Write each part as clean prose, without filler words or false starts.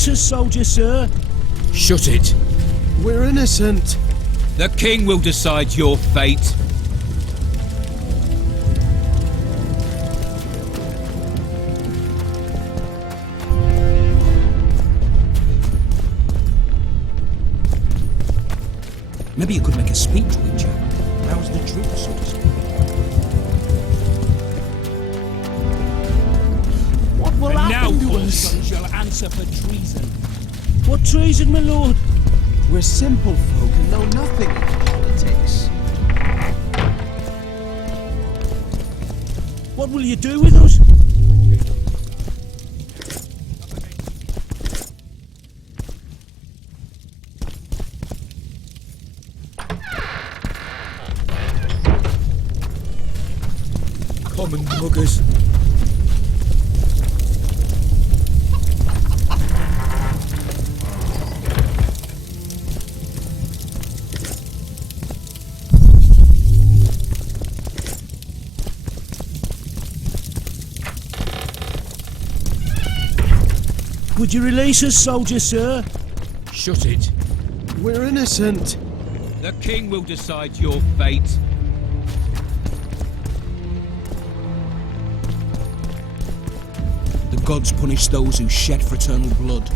release us, soldier, sir? Shut it. We're innocent. The king will decide your fate. Maybe you could make a speech, Witcher. Rouse the troops, so to speak. What will happen to us? Now shall answer for treason. What treason, my lord? We're simple folk and know nothing of politics. What will you do with us? Common muggers. Would you release us, soldier, sir? Shut it. We're innocent. The king will decide your fate. The gods punish those who shed fraternal blood.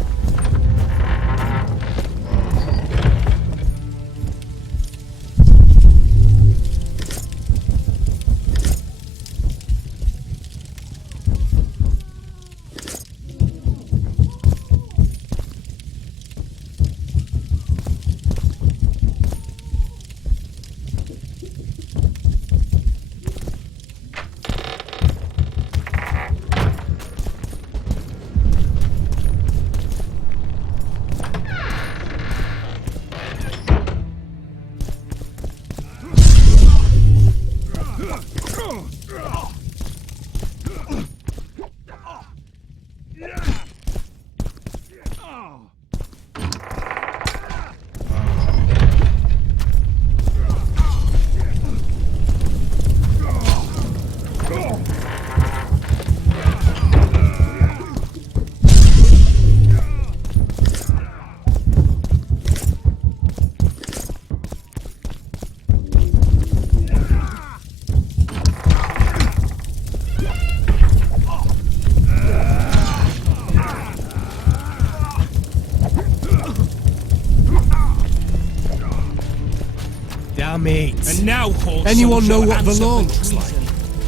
And now, anyone know what the law looks like?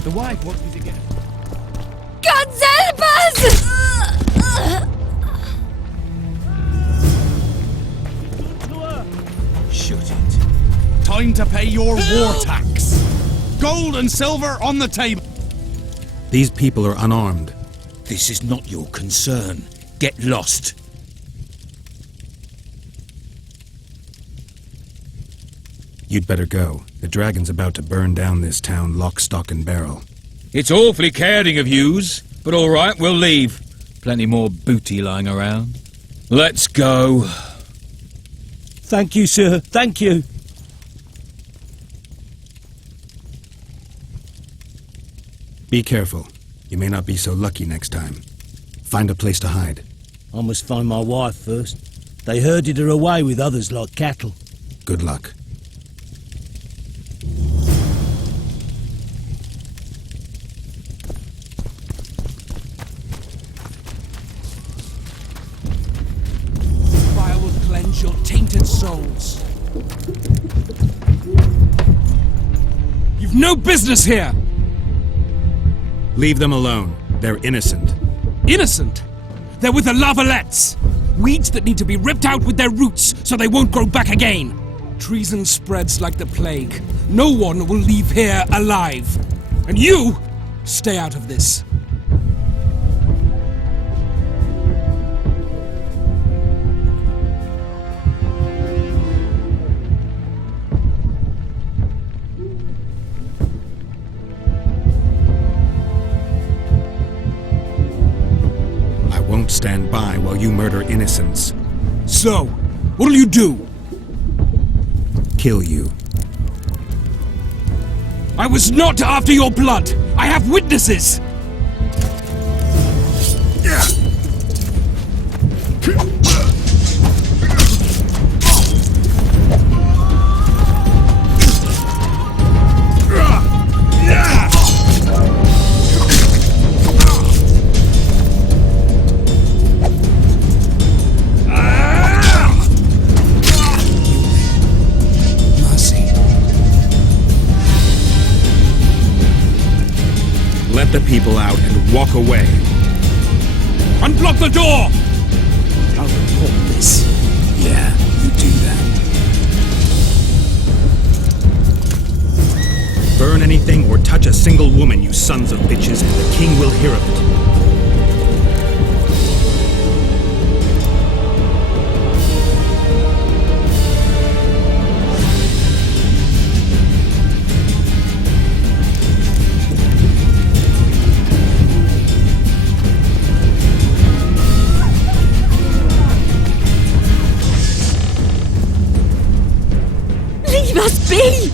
The wife wants me to get. God help us! Shut it. Time to pay your war tax. Gold and silver on the table. These people are unarmed. This is not your concern. Get lost. You'd better go. The dragon's about to burn down this town lock, stock, and barrel. It's awfully caring of yous, but all right, we'll leave. Plenty more booty lying around. Let's go. Thank you, sir. Thank you. Be careful. You may not be so lucky next time. Find a place to hide. I must find my wife first. They herded her away with others like cattle. Good luck. Fire will cleanse your tainted souls. You've no business here. Leave them alone. They're innocent. Innocent. They're with the Lavalettes. Weeds that need to be ripped out with their roots so they won't grow back again. Treason spreads like the plague. No one will leave here alive. And you, stay out of this. Stand by while you murder innocents. So, what'll you do? Kill you. I was not after your blood! I have witnesses! Let the people out and walk away. Unblock the door! I'll report this. Yeah, you do that. Burn anything or touch a single woman, you sons of bitches, and the king will hear of it. Leave us be!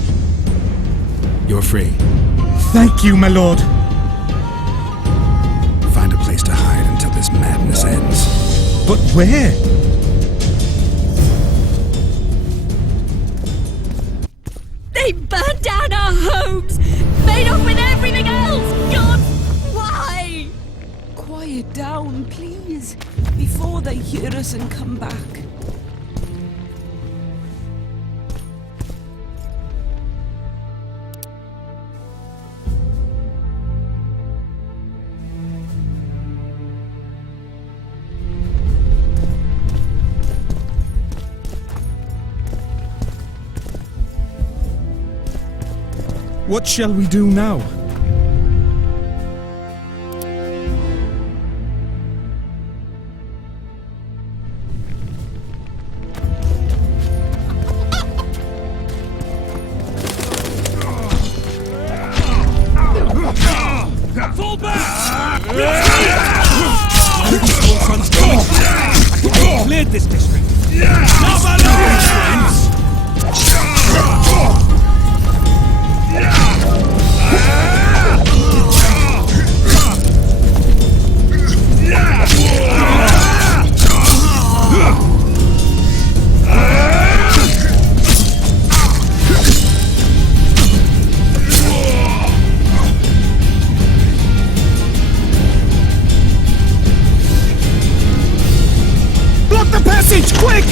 You're free. Thank you, my lord. Find a place to hide until this madness ends. But where? They burned down our homes! Made off with everything else! God, why? Quiet down, please, before they hear us and come back. What shall we do now? Fall back! Where are these Volsons going? I thought we cleared this district. Block the passage, quick!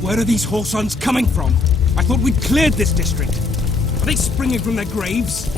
Where are these Horsons coming from? I thought we'd cleared this district. Are they springing from their graves?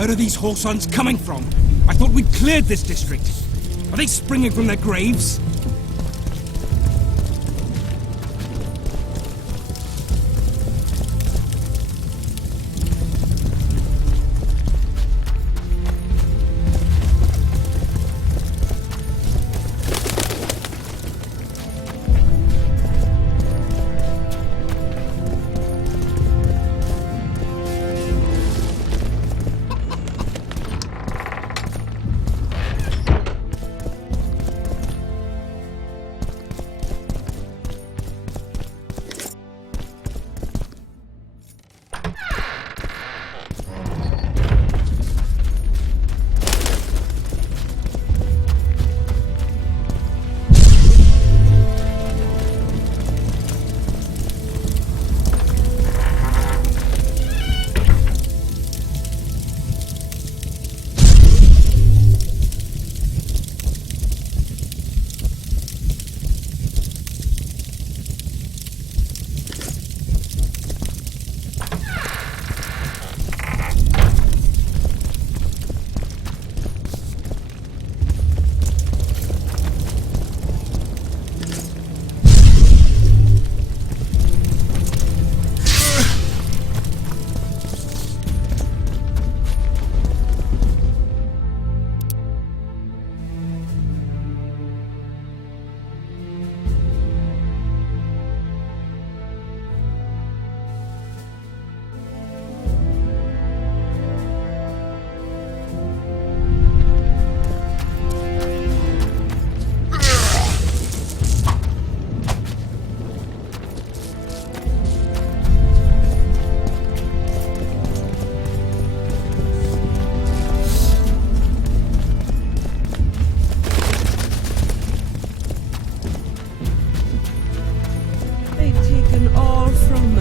Where are these whoresons coming from? I thought we'd cleared this district. Are they springing from their graves?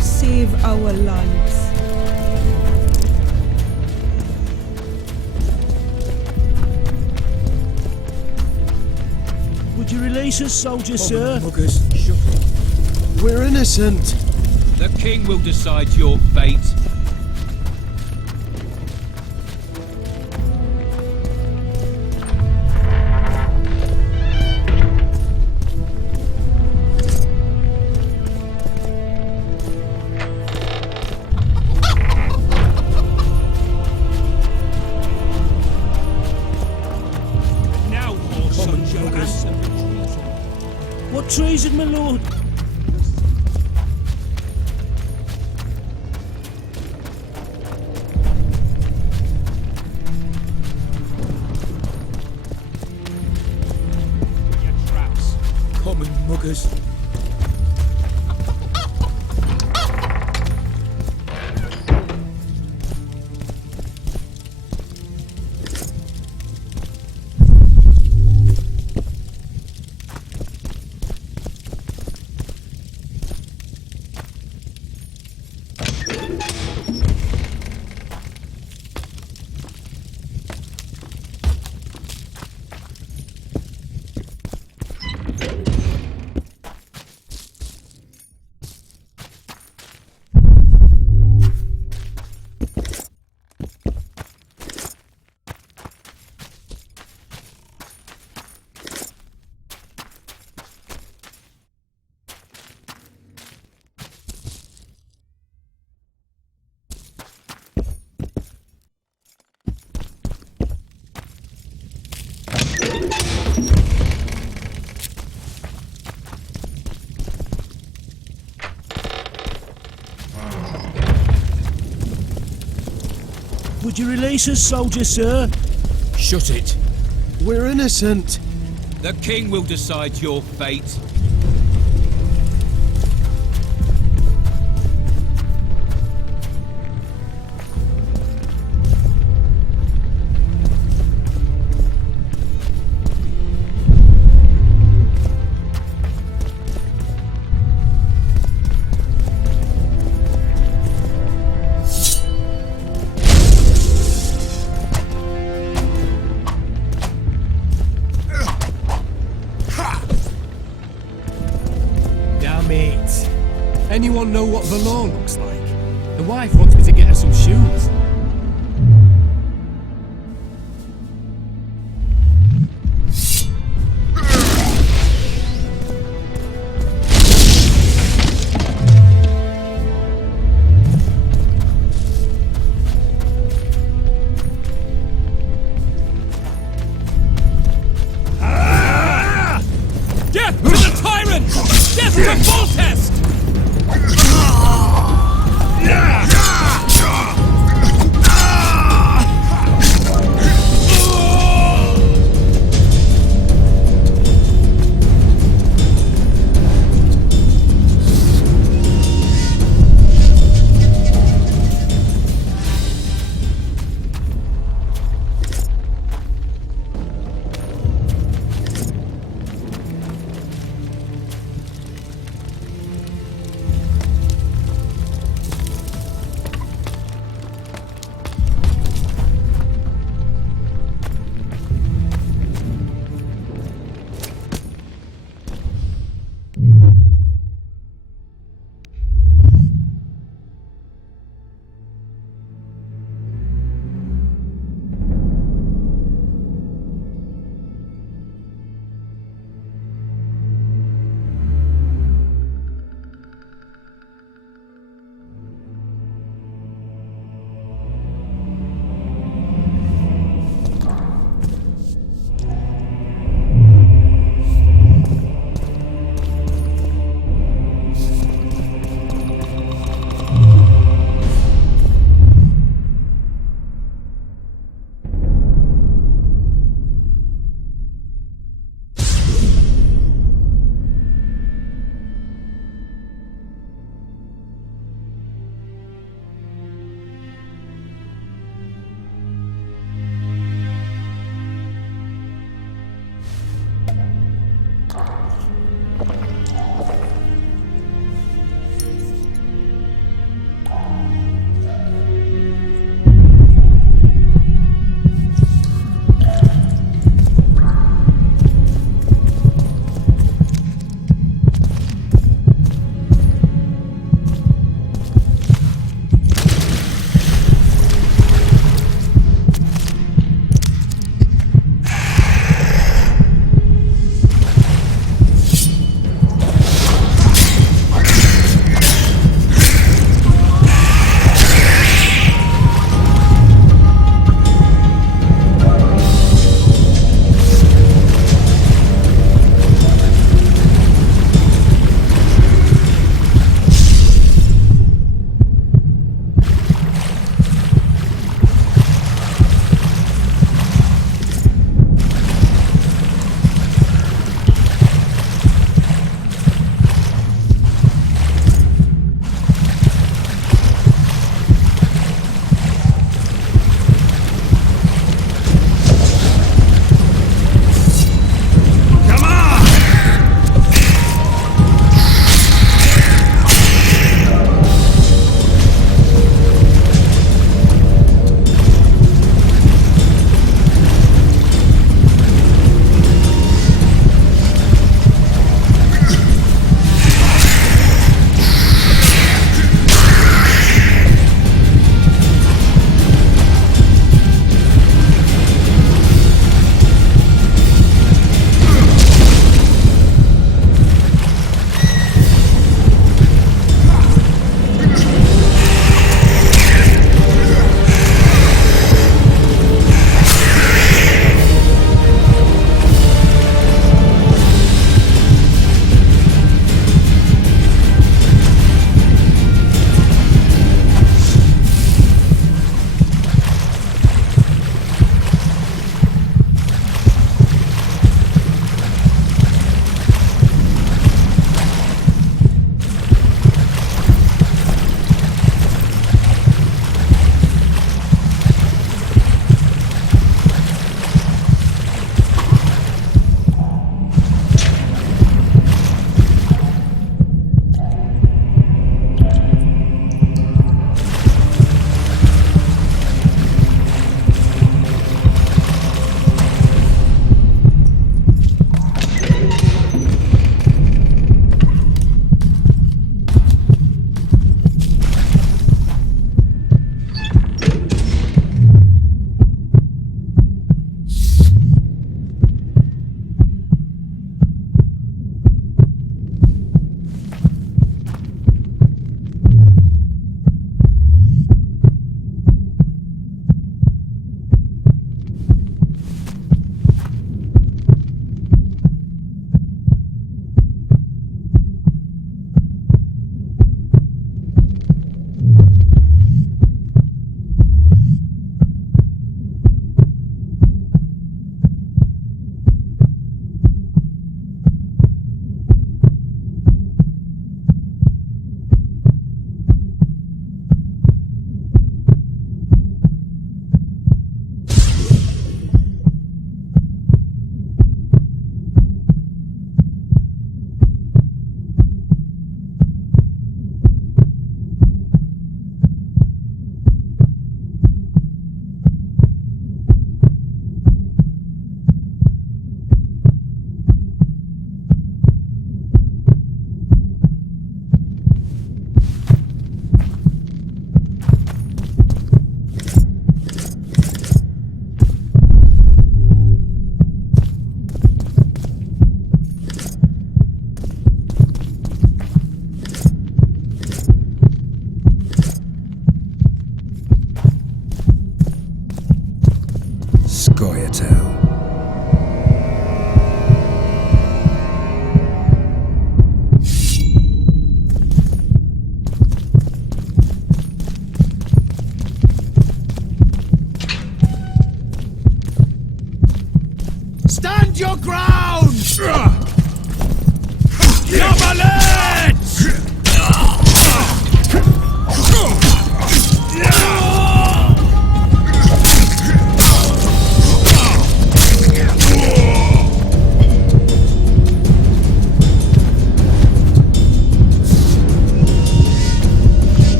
Save our lives. Would you release us, soldier, sir? We're innocent. The king will decide your fate. What treason, my lord? Your traps. Common muggers. Would you release us, soldier, sir? Shut it. We're innocent. The king will decide your fate. Mate, anyone know what Valor looks like? The wife wants me to get her some shoes.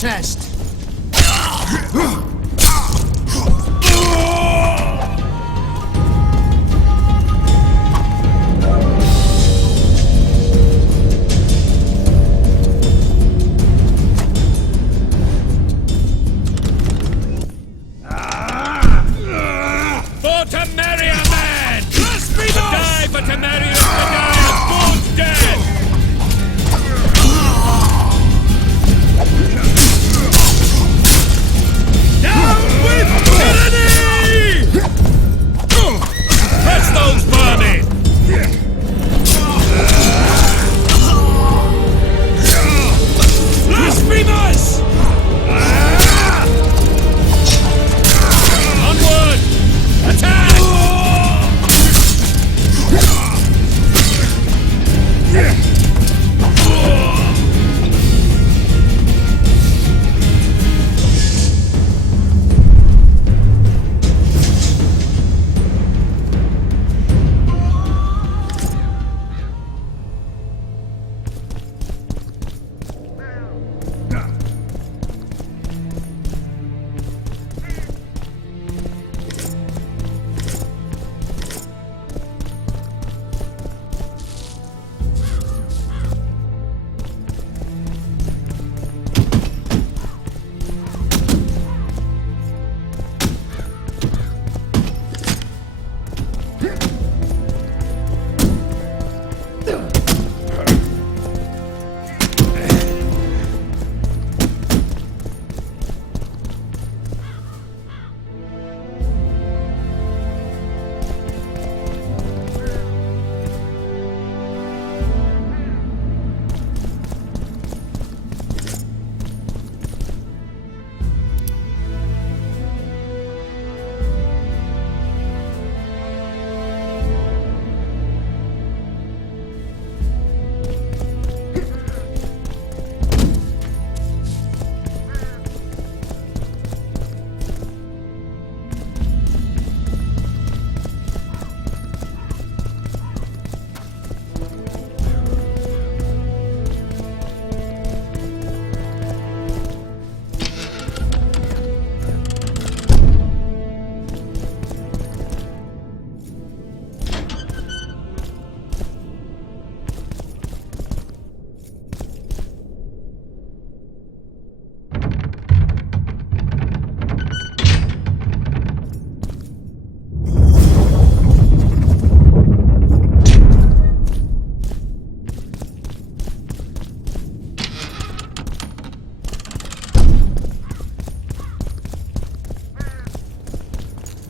Test. For Temeria, man! Die for Temeria, die, good dead! Presto's burning! Blasphemous! Onward! Attack!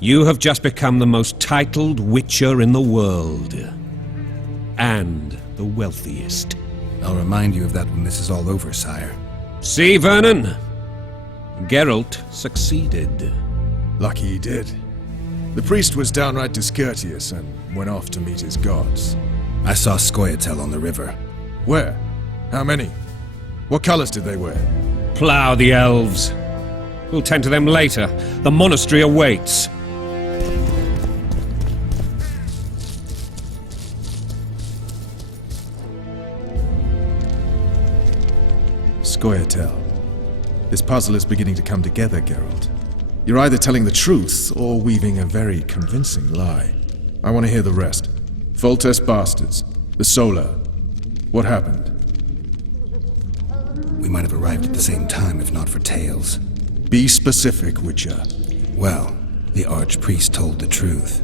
You have just become the most titled witcher in the world. And the wealthiest. I'll remind you of that when this is all over, sire. See, Vernon? Geralt succeeded. Lucky he did. The priest was downright discourteous and went off to meet his gods. I saw Scoia'tael on the river. Where? How many? What colors did they wear? Plough the elves. We'll tend to them later. The monastery awaits. Scoia'tael. This puzzle is beginning to come together, Geralt. You're either telling the truth or weaving a very convincing lie. I want to hear the rest. Foltest bastards. The Solar. What happened? We might have arrived at the same time if not for Tails. Be specific, Witcher. Well, the Archpriest told the truth.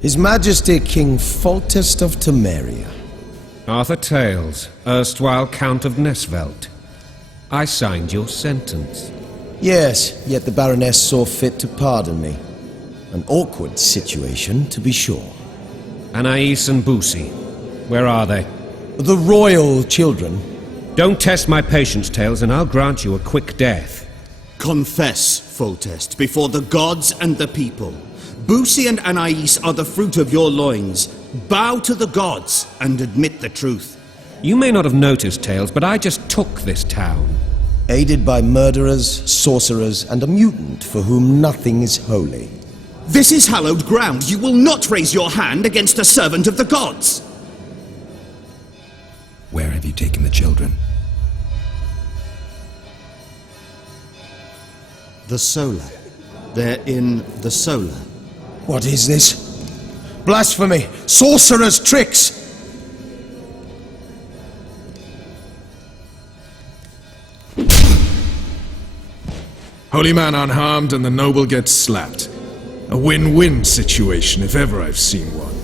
His Majesty King Foltest of Temeria. Arthur Tails, erstwhile Count of Nesvelt. I signed your sentence. Yes, yet the Baroness saw fit to pardon me. An awkward situation, to be sure. Anais and Boosie, where are they? The royal children. Don't test my patience, Tails, and I'll grant you a quick death. Confess, Foltest, before the gods and the people. Boosie and Anais are the fruit of your loins. Bow to the gods and admit the truth. You may not have noticed, Tails, but I just took this town. Aided by murderers, sorcerers, and a mutant for whom nothing is holy. This is hallowed ground. You will not raise your hand against a servant of the gods. Where have you taken the children? The Solar. They're in the Solar. What is this? Blasphemy! Sorcerer's tricks! Holy man unharmed and the noble gets slapped. A win-win situation, if ever I've seen one.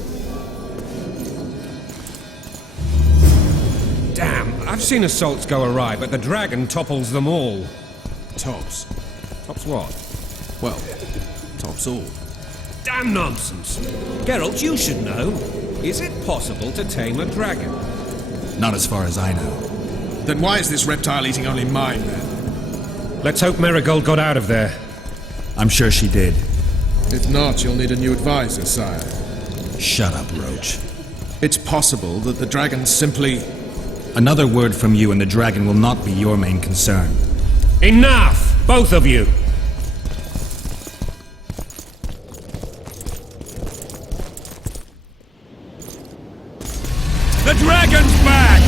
Damn, I've seen assaults go awry, but the dragon topples them all. Tops. Tops what? Well, tops all. Damn nonsense! Geralt, you should know. Is it possible to tame a dragon? Not as far as I know. Then why is this reptile eating only mine, then? Let's hope Marigold got out of there. I'm sure she did. If not, you'll need a new advisor, sire. Shut up, Roach. It's possible that the dragon simply... Another word from you and the dragon will not be your main concern. Enough! Both of you! The dragon's back!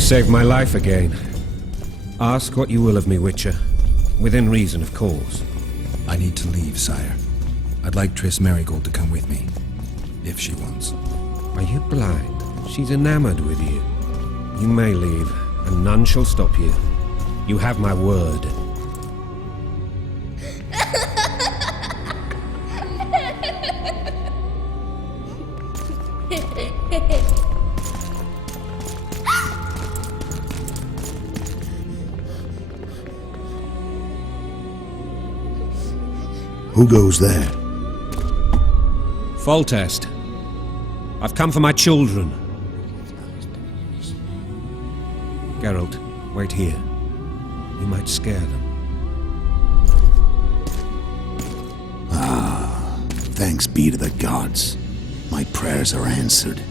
Saved my life again. Ask what you will of me, Witcher. Within reason, of course. I need to leave, sire. I'd like Triss Marigold to come with me. If she wants. Are you blind? She's enamored with you. You may leave, and none shall stop you. You have my word. Who goes there? Foltest. I've come for my children. Geralt, wait here. You might scare them. Thanks be to the gods. My prayers are answered.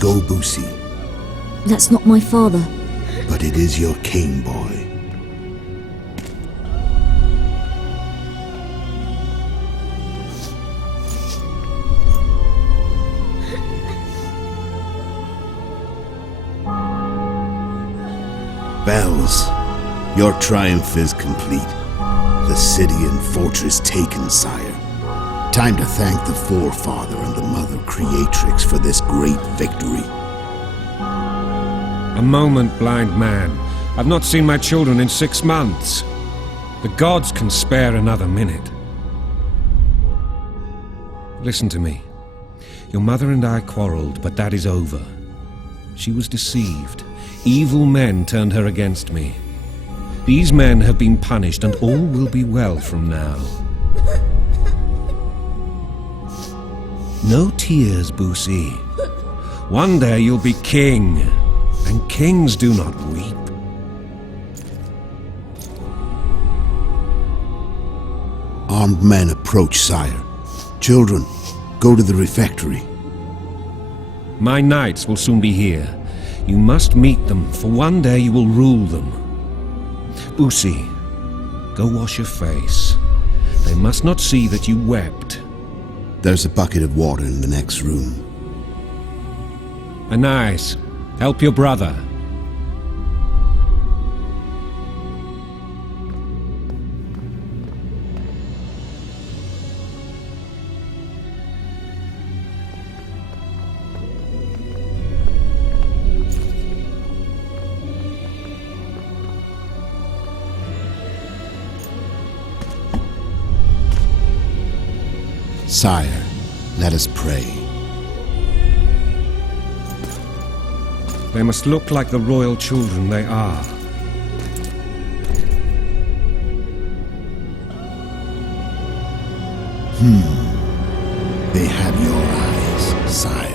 Go, Boosie. That's not my father. But it is your king, boy. Bells, your triumph is complete. The city and fortress taken, sire. Time to thank the forefather and the mother creatrix for this great victory. A moment, blind man. I've not seen my children in 6 months. The gods can spare another minute. Listen to me. Your mother and I quarreled, but that is over. She was deceived. Evil men turned her against me. These men have been punished, and all will be well from now. No tears, Boosie. One day you'll be king, and kings do not weep. Armed men approach, sire. Children, go to the refectory. My knights will soon be here. You must meet them, for one day you will rule them. Boosie, go wash your face. They must not see that you wept. There's a bucket of water in the next room. Anais, help your brother. Sire, let us pray. They must look like the royal children they are. They have your eyes, sire.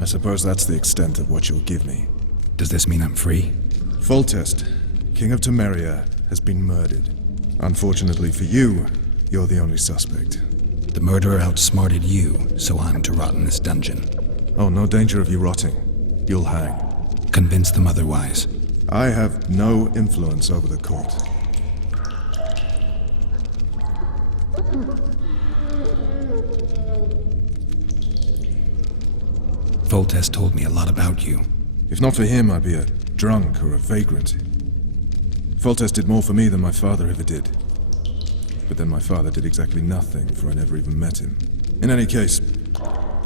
I suppose that's the extent of what you'll give me. Does this mean I'm free? Foltest, King of Temeria, has been murdered. Unfortunately for you, you're the only suspect. The murderer outsmarted you, so I'm to rot in this dungeon. Oh, no danger of you rotting. You'll hang. Convince them otherwise. I have no influence over the court. Foltest told me a lot about you. If not for him, I'd be a drunk or a vagrant. Foltest did more for me than my father ever did. But then my father did exactly nothing, for I never even met him. In any case,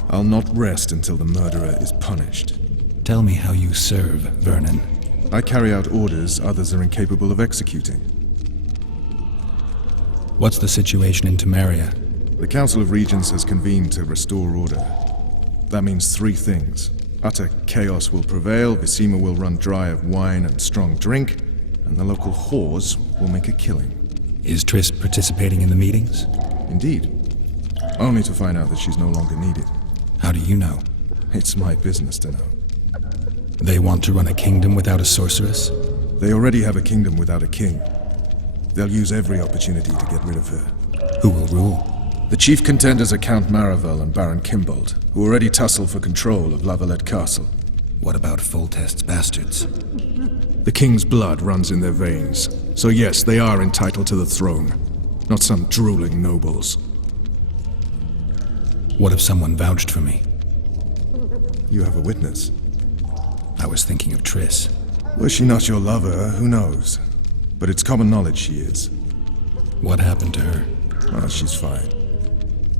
I'll not rest until the murderer is punished. Tell me how you serve, Vernon. I carry out orders others are incapable of executing. What's the situation in Temeria? The Council of Regents has convened to restore order. That means three things. Utter chaos will prevail, Visima will run dry of wine and strong drink, and the local whores will make a killing. Is Triss participating in the meetings? Indeed. Only to find out that she's no longer needed. How do you know? It's my business to know. They want to run a kingdom without a sorceress? They already have a kingdom without a king. They'll use every opportunity to get rid of her. Who will rule? The chief contenders are Count Maravel and Baron Kimbold, who already tussle for control of Lavalette Castle. What about Foltest's bastards? The king's blood runs in their veins, so yes, they are entitled to the throne. Not some drooling nobles. What if someone vouched for me? You have a witness. I was thinking of Triss. Was she not your lover? Who knows? But it's common knowledge she is. What happened to her? Ah, she's fine.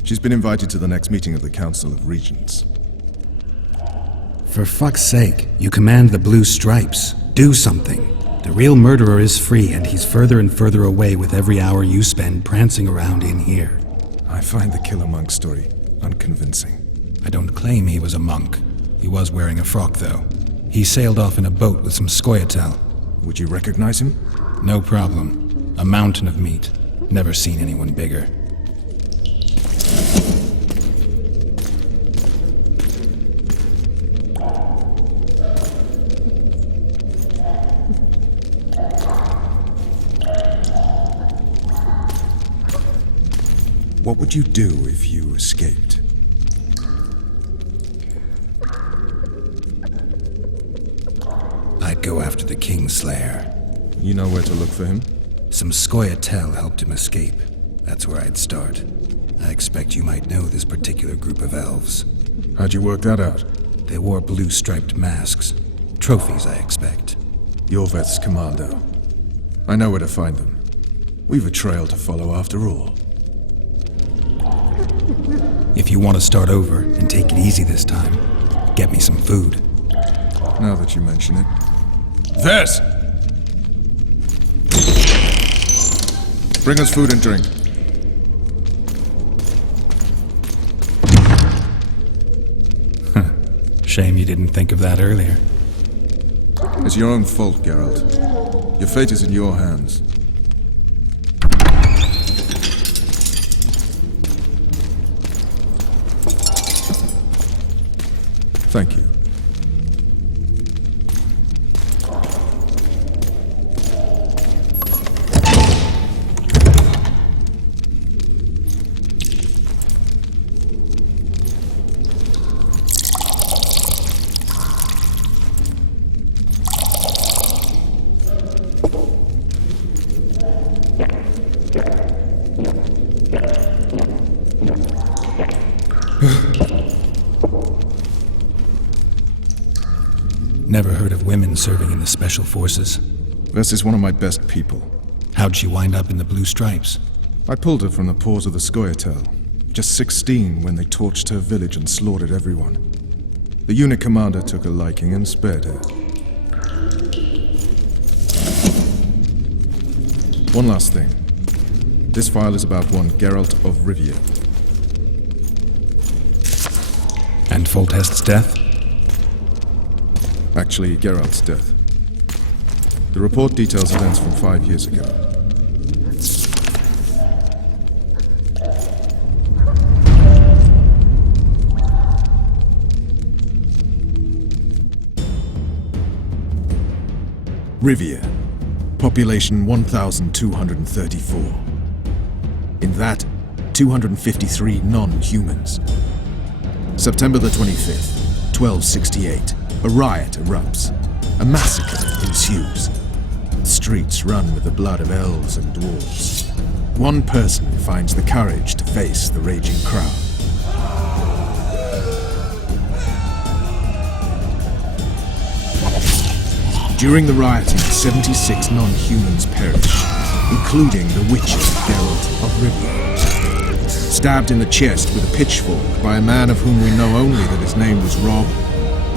She's been invited to the next meeting of the Council of Regents. For fuck's sake, you command the Blue Stripes. Do something. The real murderer is free, and he's further and further away with every hour you spend prancing around in here. I find the Killer Monk story unconvincing. I don't claim he was a monk. He was wearing a frock, though. He sailed off in a boat with some Scoia'tael. Would you recognize him? No problem. A mountain of meat. Never seen anyone bigger. What would you do if you escaped? I'd go after the Kingslayer. You know where to look for him? Some Scoia'tael helped him escape. That's where I'd start. I expect you might know this particular group of elves. How'd you work that out? They wore blue-striped masks. Trophies, I expect. Yorveth's commando. I know where to find them. We've a trail to follow after all. If you want to start over and take it easy this time, get me some food. Now that you mention it. Vess! Bring us food and drink. Shame you didn't think of that earlier. It's your own fault, Geralt. Your fate is in your hands. Thank you. Never heard of women serving in the Special Forces. Vess is one of my best people. How'd she wind up in the Blue Stripes? I pulled her from the paws of the Scoia'tael. Just 16 when they torched her village and slaughtered everyone. The unit commander took a liking and spared her. One last thing. This file is about one Geralt of Rivia. And Foltest's death? Actually, Geralt's death. The report details events from 5 years ago. Rivia. Population 1,234. In that, 253 non-humans. September the 25th, 1268. A riot erupts. A massacre ensues. The streets run with the blood of elves and dwarves. One person finds the courage to face the raging crowd. During the rioting, 76 non-humans perished, including the Witcher, Geralt of Rivia. Stabbed in the chest with a pitchfork by a man of whom we know only that his name was Rob,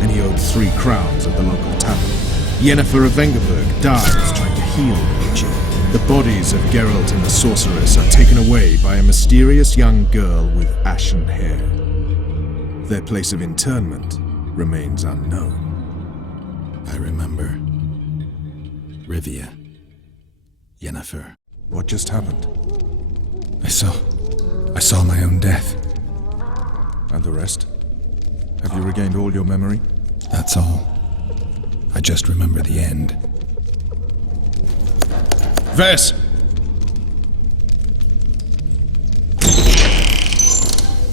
and he owed 3 crowns at the local tavern. Yennefer of Vengerberg dies trying to heal the Witcher. The bodies of Geralt and the sorceress are taken away by a mysterious young girl with ashen hair. Their place of interment remains unknown. I remember. Rivia. Yennefer. What just happened? I saw my own death. And the rest? Have you regained all your memory? That's all. I just remember the end. Ves!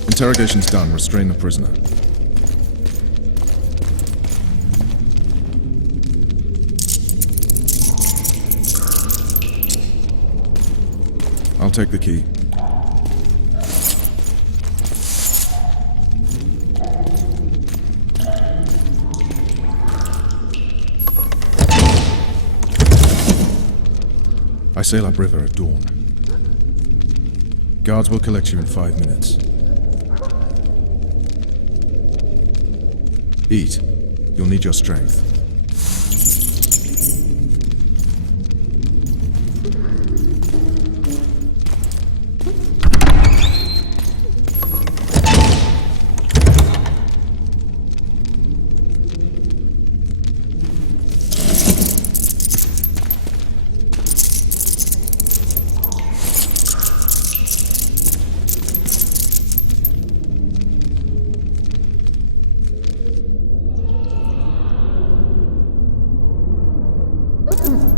Interrogation's done. Restrain the prisoner. I'll take the key. I sail upriver at dawn. Guards will collect you in 5 minutes. Eat. You'll need your strength.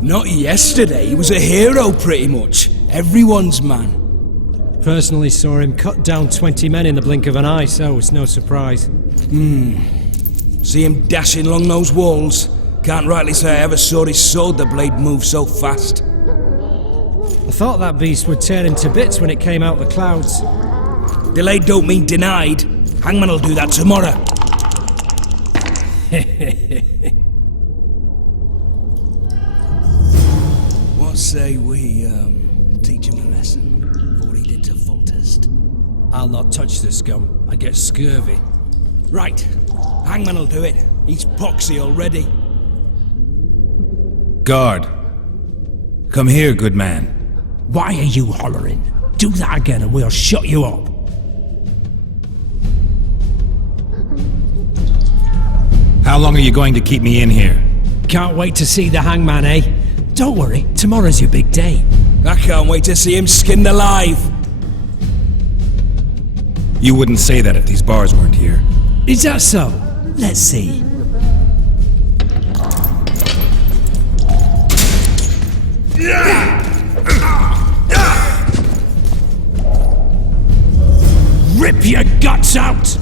Not yesterday, he was a hero pretty much. Everyone's man. Personally saw him cut down 20 men in the blink of an eye, so it's no surprise. See him dashing along those walls? Can't rightly say I ever saw his sword the blade move so fast. I thought that beast would tear him to bits when it came out the clouds. Delayed don't mean denied. Hangman will do that tomorrow. What say we, teach him a lesson for what he did to Foltest? I'll not touch the scum. I get scurvy. Right. Hangman will do it. He's poxy already. Guard. Come here, good man. Why are you hollering? Do that again and we'll shut you up. How long are you going to keep me in here? Can't wait to see the hangman, eh? Don't worry, tomorrow's your big day. I can't wait to see him skinned alive. You wouldn't say that if these bars weren't here. Is that so? Let's see. Rip your guts out!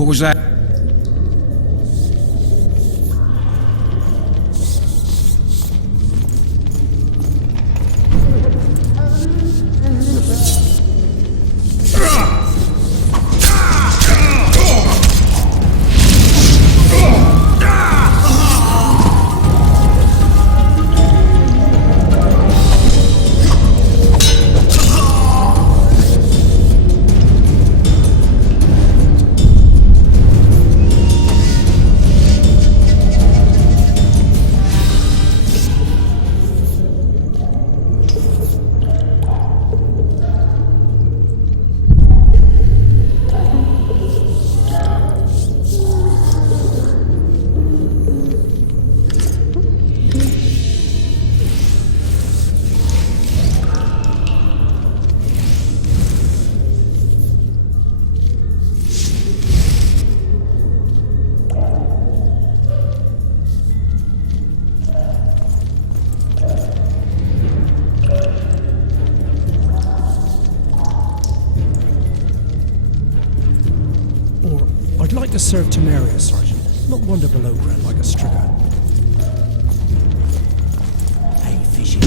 What was that? I'd like to serve Temeria, Sergeant. Not wander below ground like a stricker. Hey, fishing.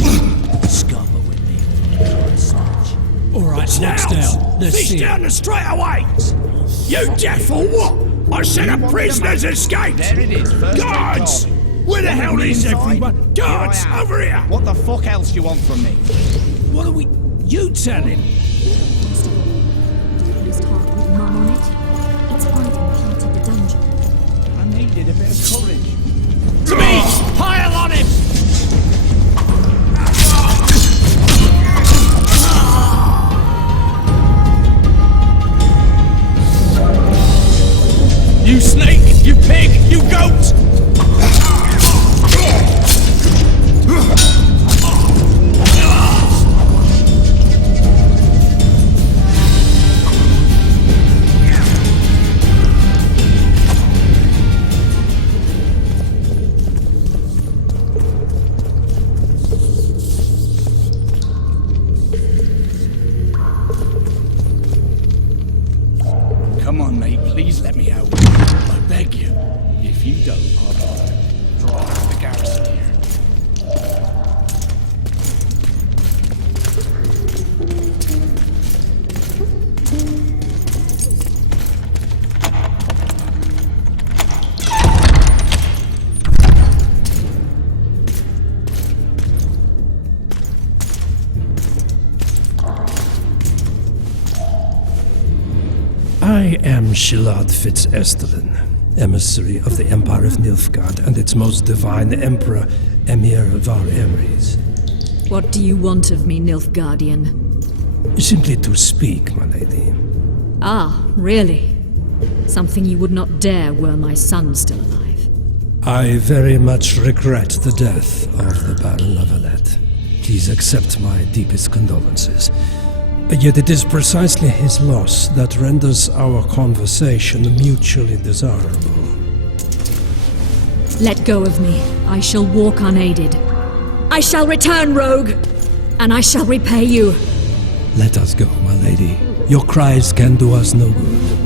Scupper with me. Can't snatch. Alright, next down. Let's Fish see. down the straightaways! You deaf or what? I said a prisoner's escaped! There it is, first Guards! Where the hell is everyone? Guards, over here! What the fuck else do you want from me? What are we... You tell him! Please talk with Mum on it. It's hiding part of the dungeon. I needed a bit of courage. To me! Pile on him! You snake! You pig! You goat! Come on, mate, please let me out. I beg you. If you don't, I'll draw out the garrison here. I am Shilad Fitz-Estelin, emissary of the Empire of Nilfgaard and its most divine Emperor, Emir Var Emrys. What do you want of me, Nilfgaardian? Simply to speak, my lady. Ah, really? Something you would not dare were my son still alive. I very much regret the death of the Baron Lavalette. Please accept my deepest condolences. Yet it is precisely his loss that renders our conversation mutually desirable. Let go of me. I shall walk unaided. I shall return, rogue! And I shall repay you. Let us go, my lady. Your cries can do us no good.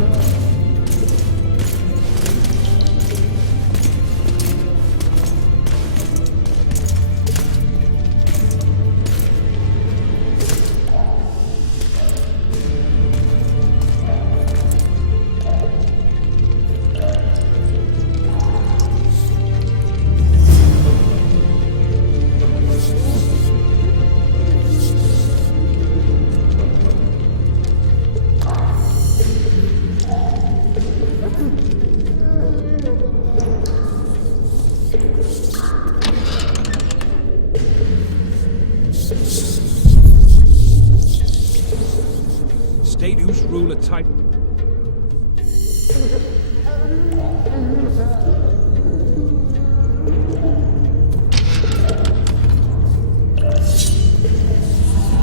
State whose ruler type.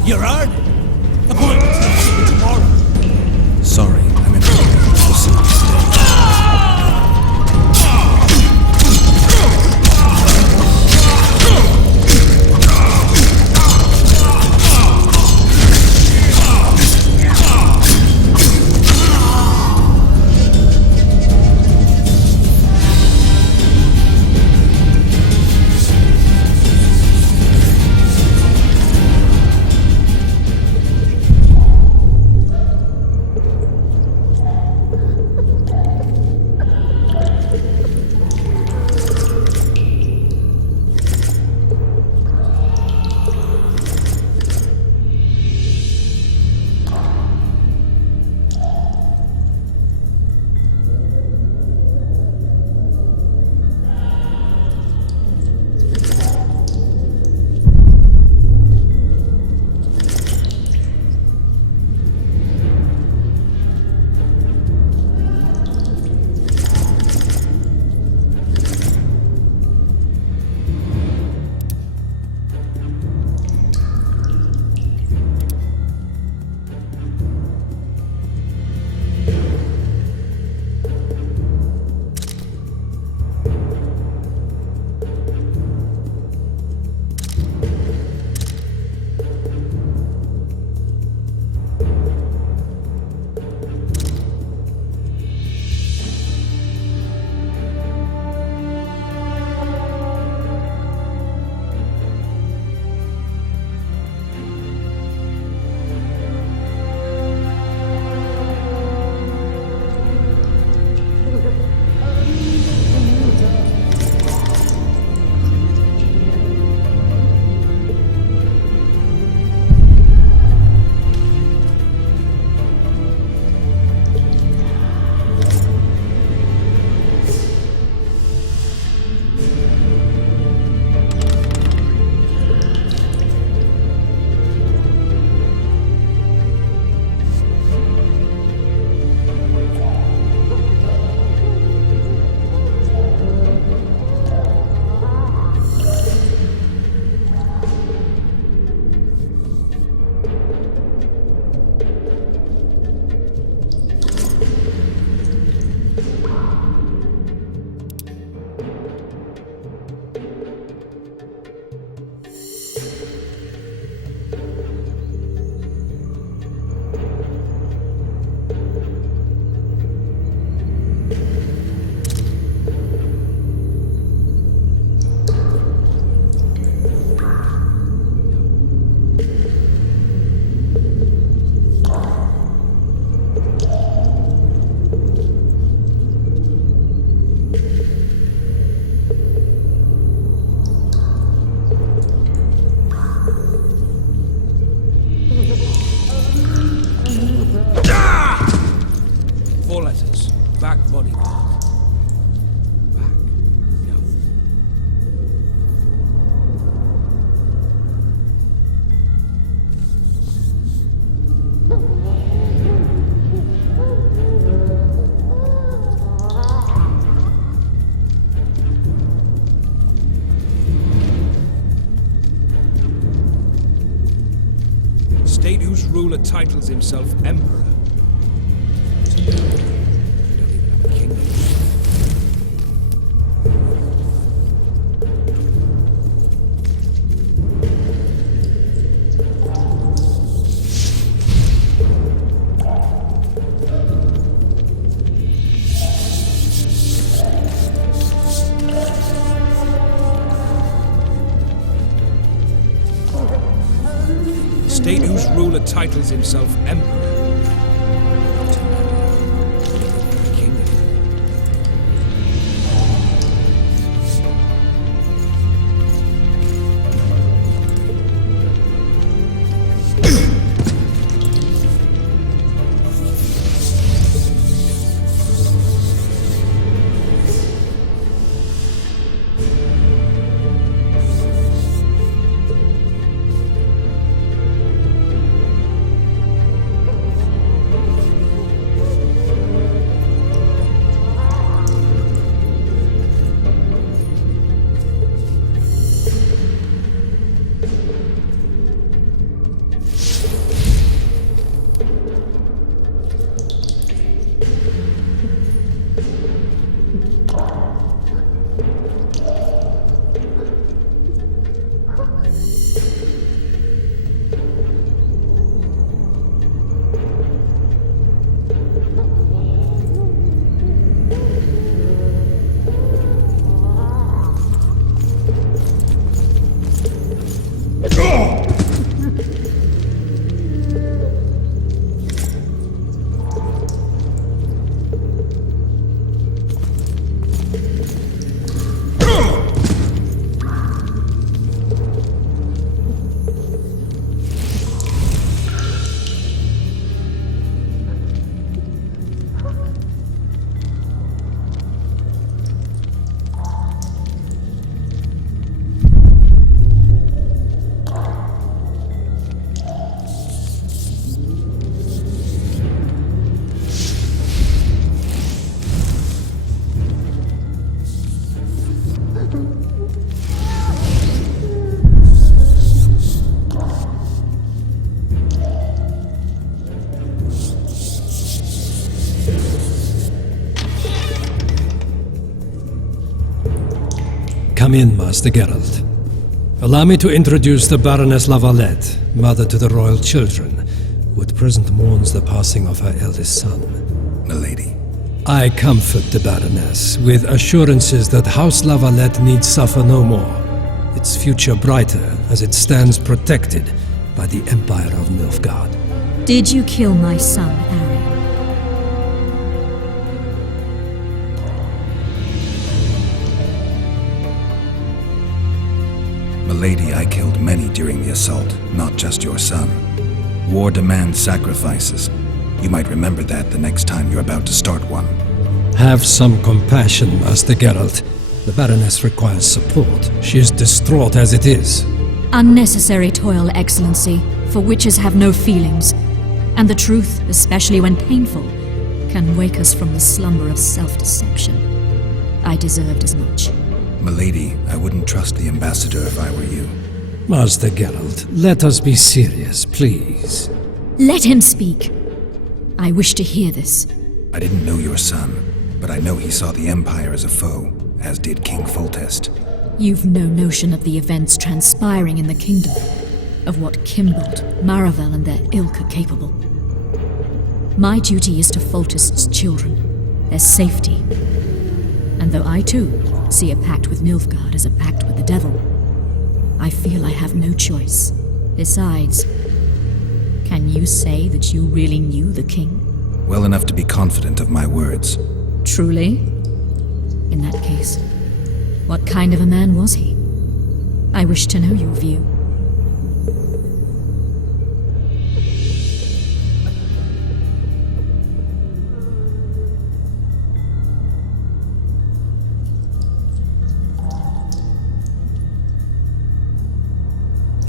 You heard? Appointment's not for tomorrow. Sorry, I'm in the state. back bodyguard. Back? No. State whose ruler titles himself emperor. We don't even have a kingdom. State whose ruler titles himself emperor. Come in, Master Geralt. Allow me to introduce the Baroness Lavalette, mother to the royal children, who at present mourns the passing of her eldest son. Milady. I comfort the Baroness with assurances that House Lavalette need suffer no more, its future brighter as it stands protected by the Empire of Nilfgaard. Did you kill my son, Harry? Milady, I killed many during the assault, not just your son. War demands sacrifices. You might remember that the next time you're about to start one. Have some compassion, Master Geralt. The Baroness requires support. She is distraught as it is. Unnecessary toil, Excellency, for witches have no feelings. And the truth, especially when painful, can wake us from the slumber of self-deception. I deserved as much. Milady, I wouldn't trust the ambassador if I were you. Master Geralt, let us be serious, please. Let him speak. I wish to hear this. I didn't know your son, but I know he saw the Empire as a foe, as did King Foltest. You've no notion of the events transpiring in the kingdom, of what Kimbold, Maravel and their ilk are capable. My duty is to Foltest's children, their safety. And though I too see a pact with Nilfgaard as a pact with the devil, I feel I have no choice. Besides, can you say that you really knew the king? Well enough to be confident of my words. Truly? In that case, what kind of a man was he? I wish to know your view.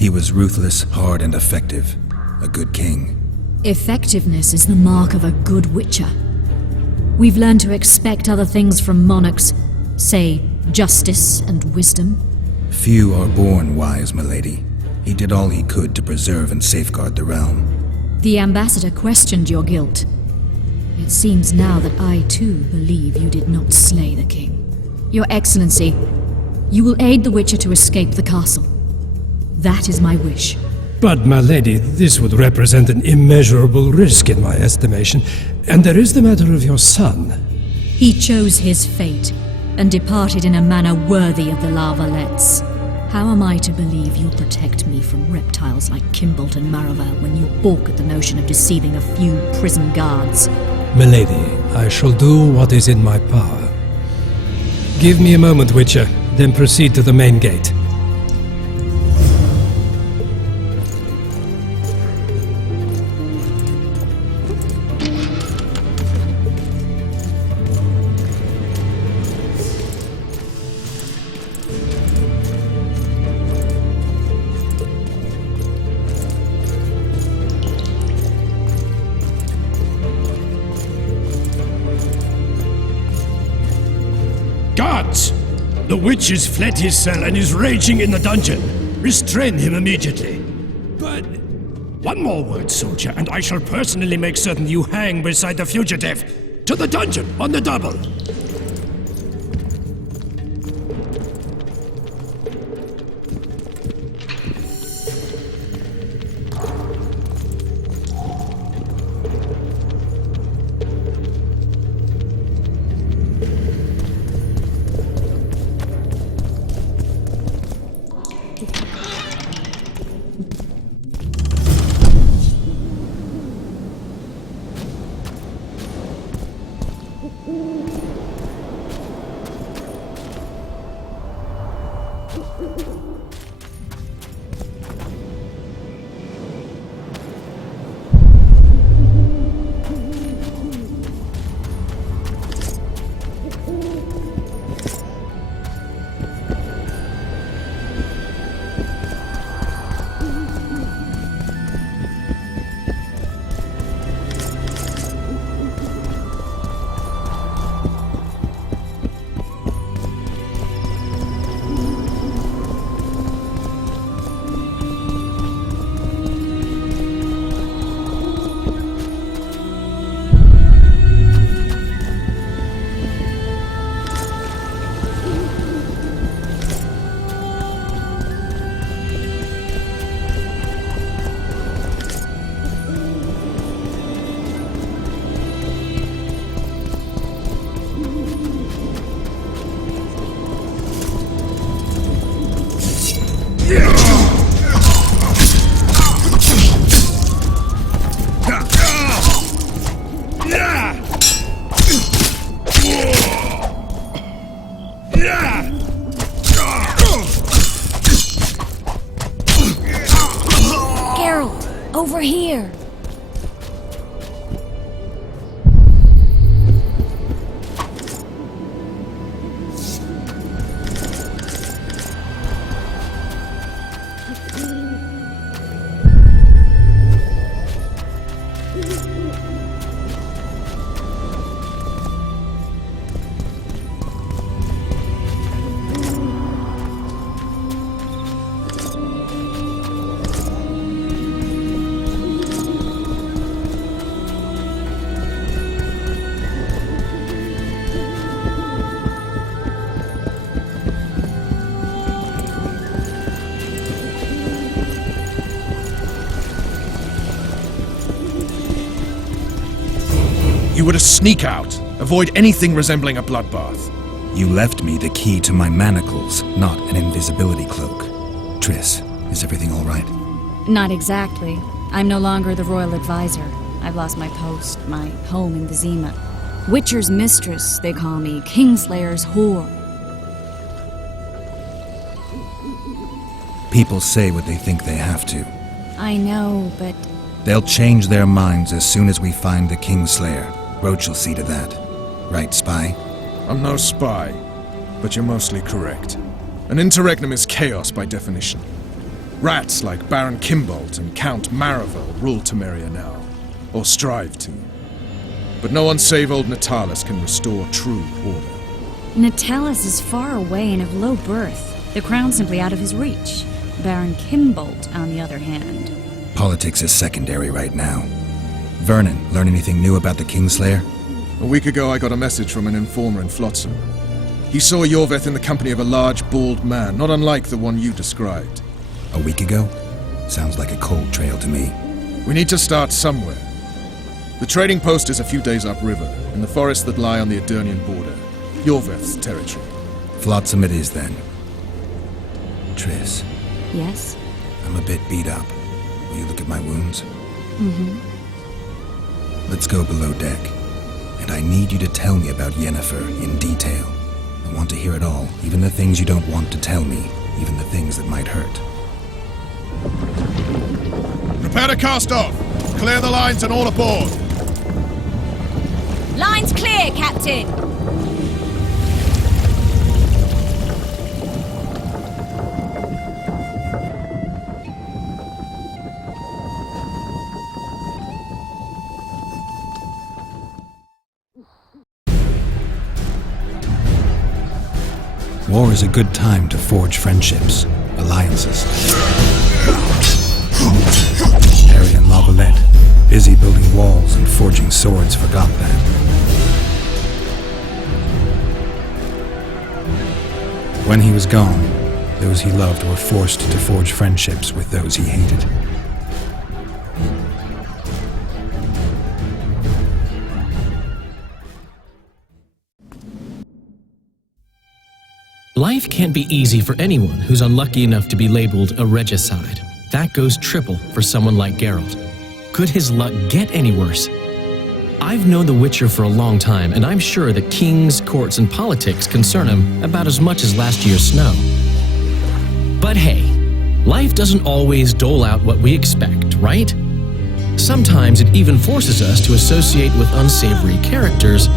He was ruthless, hard, and effective. A good king. Effectiveness is the mark of a good witcher. We've learned to expect other things from monarchs, say, justice and wisdom. Few are born wise, milady. He did all he could to preserve and safeguard the realm. The ambassador questioned your guilt. It seems now that I too believe you did not slay the king. Your Excellency, you will aid the Witcher to escape the castle. That is my wish. But, my lady, this would represent an immeasurable risk in my estimation. And there is the matter of your son. He chose his fate, and departed in a manner worthy of the Larvalets. How am I to believe you'll protect me from reptiles like Kimbolt and Maravel when you balk at the notion of deceiving a few prison guards? Milady, I shall do what is in my power. Give me a moment, Witcher, then proceed to the main gate. Guards! The witch has fled his cell and is raging in the dungeon. Restrain him immediately. But one more word, soldier, and I shall personally make certain you hang beside the fugitive. To the dungeon, on the double! Geralt, over here! You were to sneak out. Avoid anything resembling a bloodbath. You left me the key to my manacles, not an invisibility cloak. Triss, is everything all right? Not exactly. I'm no longer the royal advisor. I've lost my post, my home in Vizima. Witcher's mistress, they call me. Kingslayer's whore. People say what they think they have to. I know, but... They'll change their minds as soon as we find the Kingslayer. Roach will see to that. Right, spy? I'm no spy, but you're mostly correct. An interregnum is chaos by definition. Rats like Baron Kimbolt and Count Maravel rule Temeria now, or strive to. But no one save old Natalis can restore true order. Natalis is far away and of low birth. The crown's simply out of his reach. Baron Kimbolt, on the other hand. Politics is secondary right now. Vernon, learn anything new about the Kingslayer? A week ago I got a message from an informer in Flotsam. He saw Yorveth in the company of a large, bald man, not unlike the one you described. A week ago? Sounds like a cold trail to me. We need to start somewhere. The trading post is a few days upriver, in the forests that lie on the Edirnian border. Yorveth's territory. Flotsam it is, then. Triss. Yes? I'm a bit beat up. Will you look at my wounds? Mm-hmm. Let's go below deck. And I need you to tell me about Yennefer in detail. I want to hear it all, even the things you don't want to tell me, even the things that might hurt. Prepare to cast off! Clear the lines and all aboard! Line's clear, Captain! War is a good time to forge friendships, alliances. Harry and Lavalette, busy building walls and forging swords, forgot that. When he was gone, those he loved were forced to forge friendships with those he hated. Life can't be easy for anyone who's unlucky enough to be labeled a regicide. That goes triple for someone like Geralt. Could his luck get any worse? I've known the Witcher for a long time, and I'm sure that kings, courts, and politics concern him about as much as last year's snow. But hey, life doesn't always dole out what we expect, right? Sometimes it even forces us to associate with unsavory characters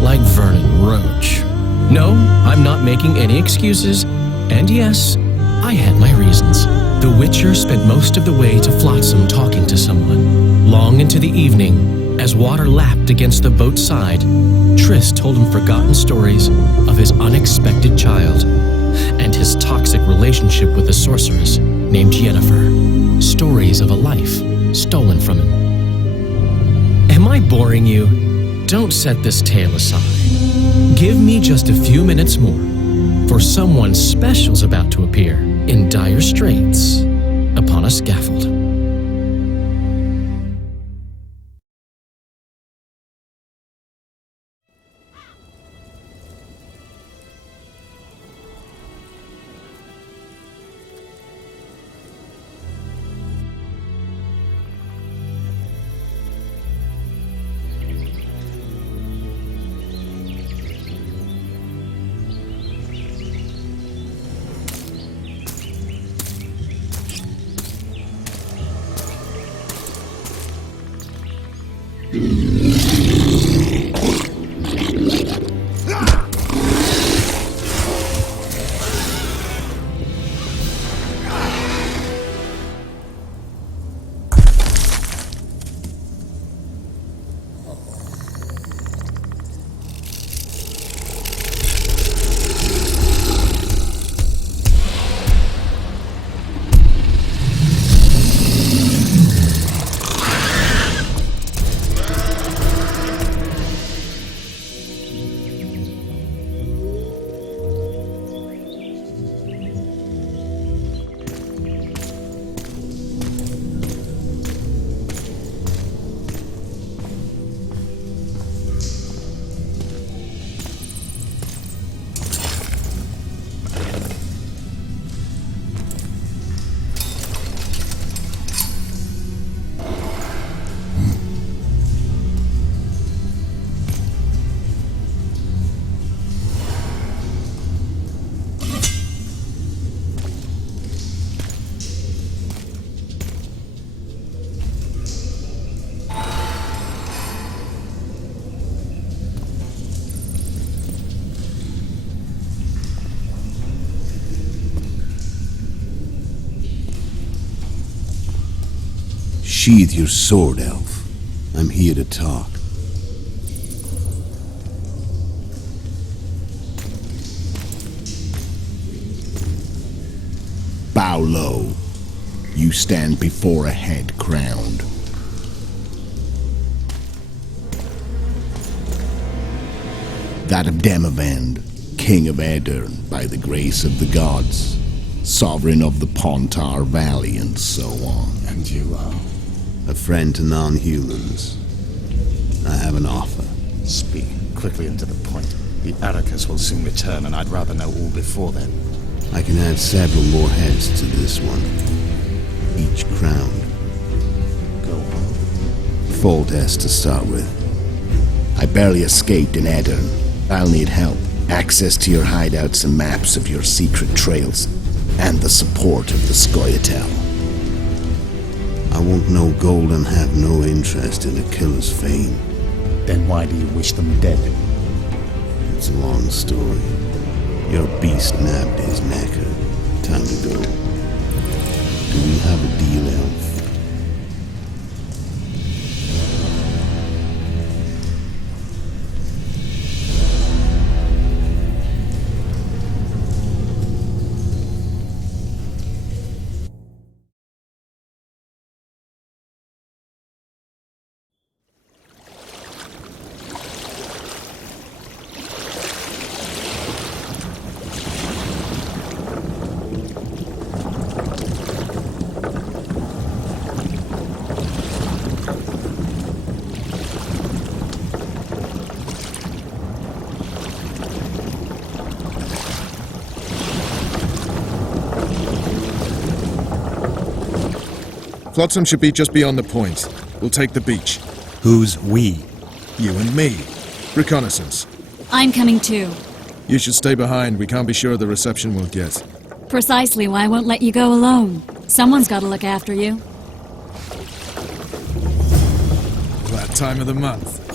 like Vernon Roach. No, I'm not making any excuses, and yes, I had my reasons. The Witcher spent most of the way to Flotsam talking to someone. Long into the evening, as water lapped against the boat's side, Triss told him forgotten stories of his unexpected child and his toxic relationship with a sorceress named Yennefer. Stories of a life stolen from him. Am I boring you? Don't set this tale aside. Give me just a few minutes more, for someone special's about to appear in dire straits upon a scaffold. Sheathe your sword, elf. I'm here to talk. Bow low. You stand before a head crowned. That of Demavend, king of Aedirn, by the grace of the gods, sovereign of the Pontar Valley, and so on. And you are? A friend to non-humans. I have an offer. Speak quickly and to the point. The Arrakis will soon return, and I'd rather know all before then. I can add several more heads to this one. Each crowned. Go on. Foltest to start with. I barely escaped in Aedirn. I'll need help. Access to your hideouts and maps of your secret trails. And the support of the Scoia'tael. I want no gold and have no interest in a killer's fame. Then why do you wish them dead? It's a long story. Your beast nabbed his knacker. Time to go. Do we have a deal, elf? Flotsam should be just beyond the point. We'll take the beach. Who's we? You and me. Reconnaissance. I'm coming too. You should stay behind. We can't be sure of the reception we'll get. Precisely why I won't let you go alone. Someone's got to look after you. That time of the month.